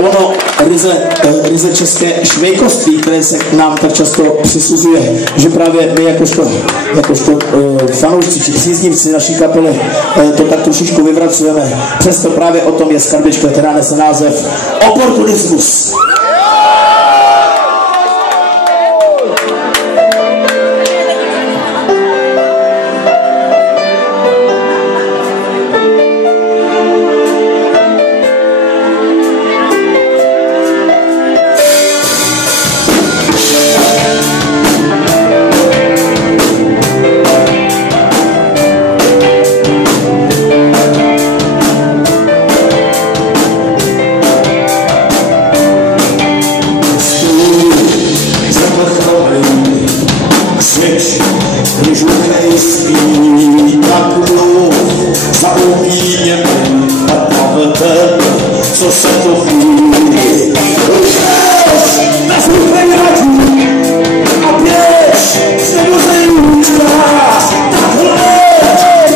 ono ryze české švejkoství, které se k nám tak často přisuzuje, že právě my jakožto fanoušci či příznivci naší kapely to tak trošičku vyvracujeme. Přesto právě o tom je skladbička, která nese název Oportunismus. Co se to chvíli na svůj prejratů a běž se do zemíčka takhle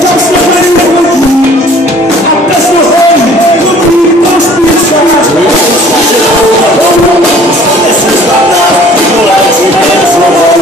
tam jsme byli nechodí a bez nohem chodí do špička nesmí spadá do léčí bez slovou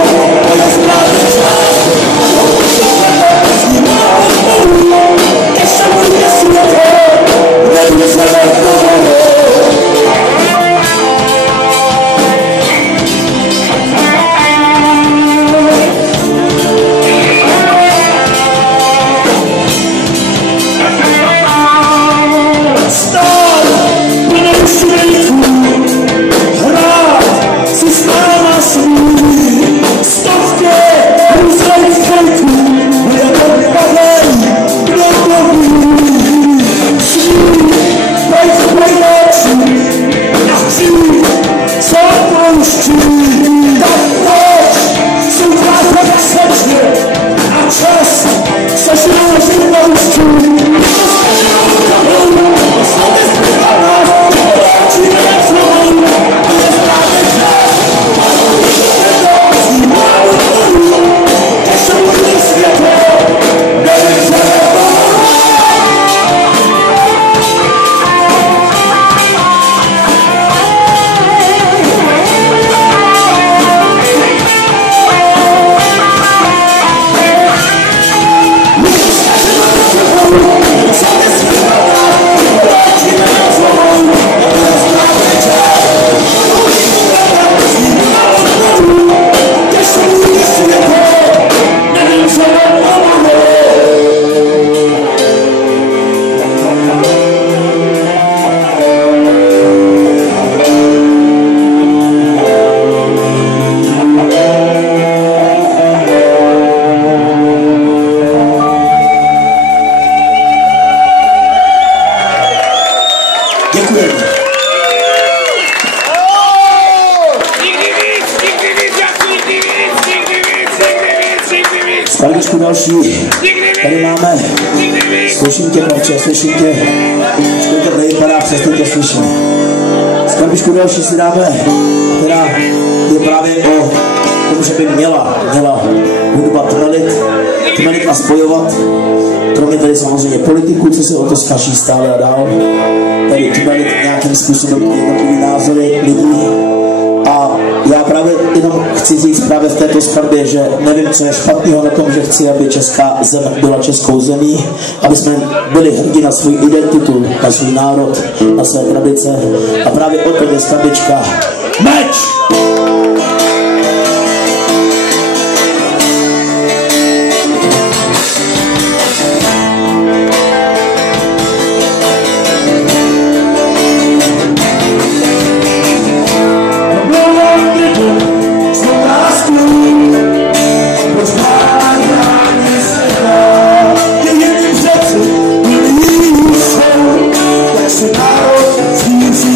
ještě můj svět Skladbičku další, tady máme, slyším tě, Marče, slyším tě, to nevypadá, přesto tě slyším. Skladbičku další si dáme, která je právě o tom, že by měla hudba tmelit a spojovat, kromě tady samozřejmě politiků, co se o to snaží stále a dál, tady tmelit nějakým způsobem jednotlivý názory lidí. A já právě jenom chci říct právě v této skladbě, že nevím, co je špatného na tom, že chci, aby česká zem byla českou zemí, aby jsme byli hrdí na svou identitu, na svůj národ, na své tradice. A právě o to je skladbička Meč! Národ svým si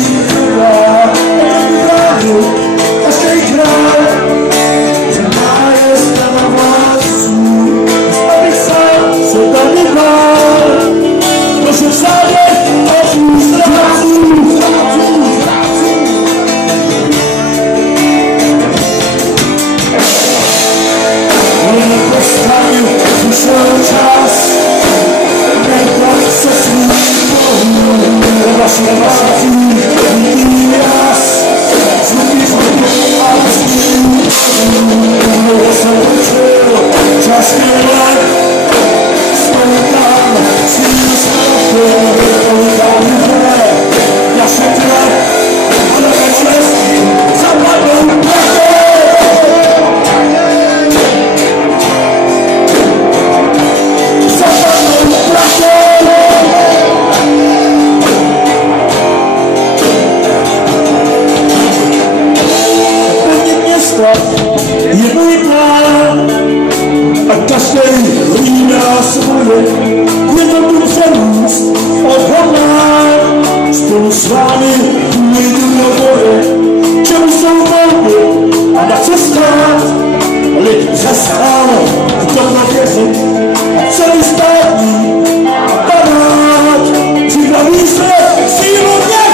moje, je to tu přemůst odhodlám. Spolu s vámi půjdu do boje, čemu jsou volby a na co stát. Lid přestal v tomhle věřit a celý státní aparát připraví se sílu měřit.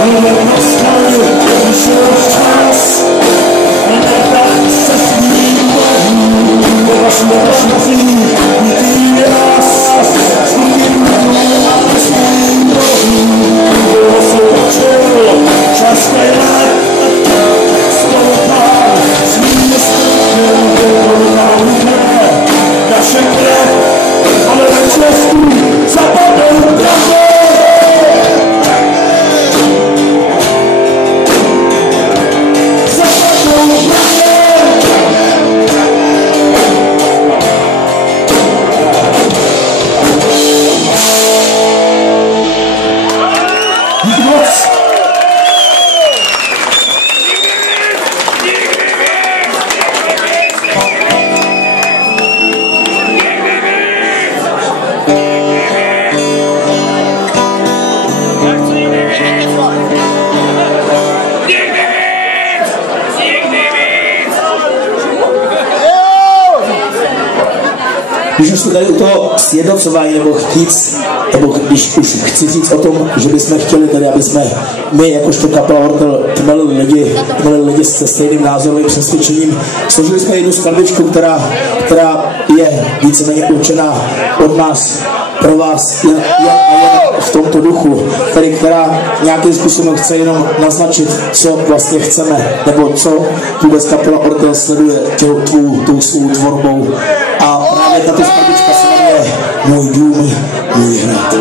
Ale nastane, vyšel čas a nedat se svým bohům. Nevaš nazí, nitý jas, svým bohům a svým bohům. Bylo se počel, čas nejlep, stoupá, svým stupněm vědou na lidé. Naše krev, ale na cestu zapadnou praze. Když už jsme tady u toho sjednocování nebo nebo když už chci říct o tom, že bychom chtěli tady, aby jsme my jakožto kapela Ortel tmelili lidi se stejným názorovým přesvědčením, složili jsme jednu skladbičku, která je víceméně určená od nás pro vás jen v tomto duchu, která nějakým způsobem chce jenom naznačit, co vlastně chceme, nebo co vůbec kapela Ortel sleduje tou svou tvorbou. A právě tato skladbička se jmenuje Můj dům, můj hrad.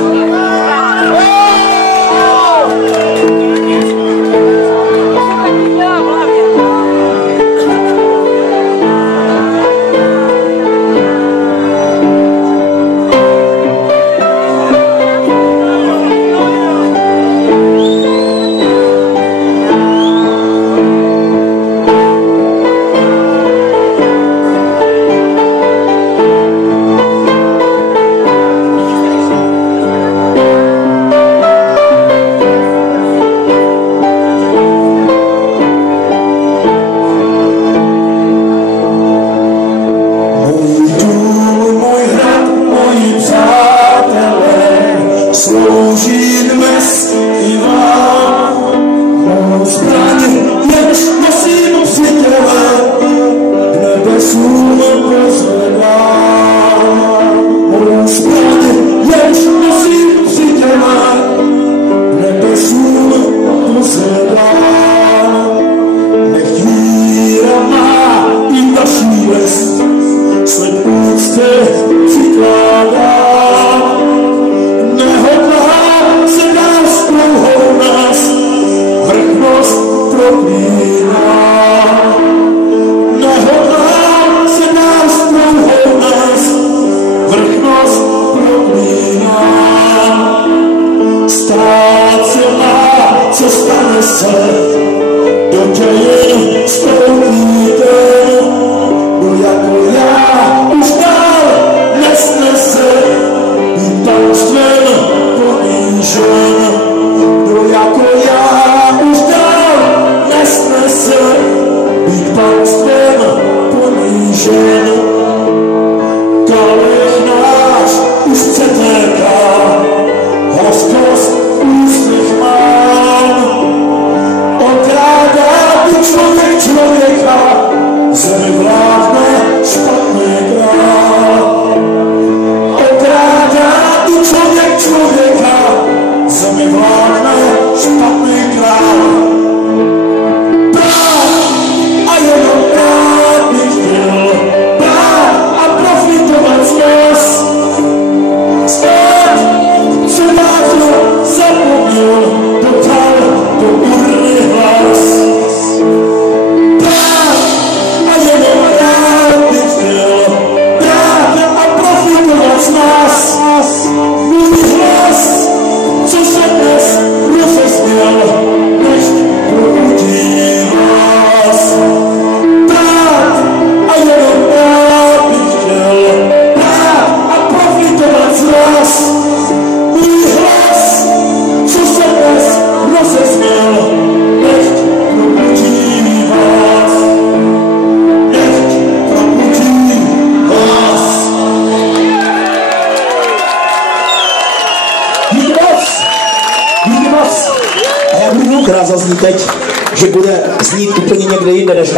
která zazní teď, že bude znít úplně někde jinde než tam.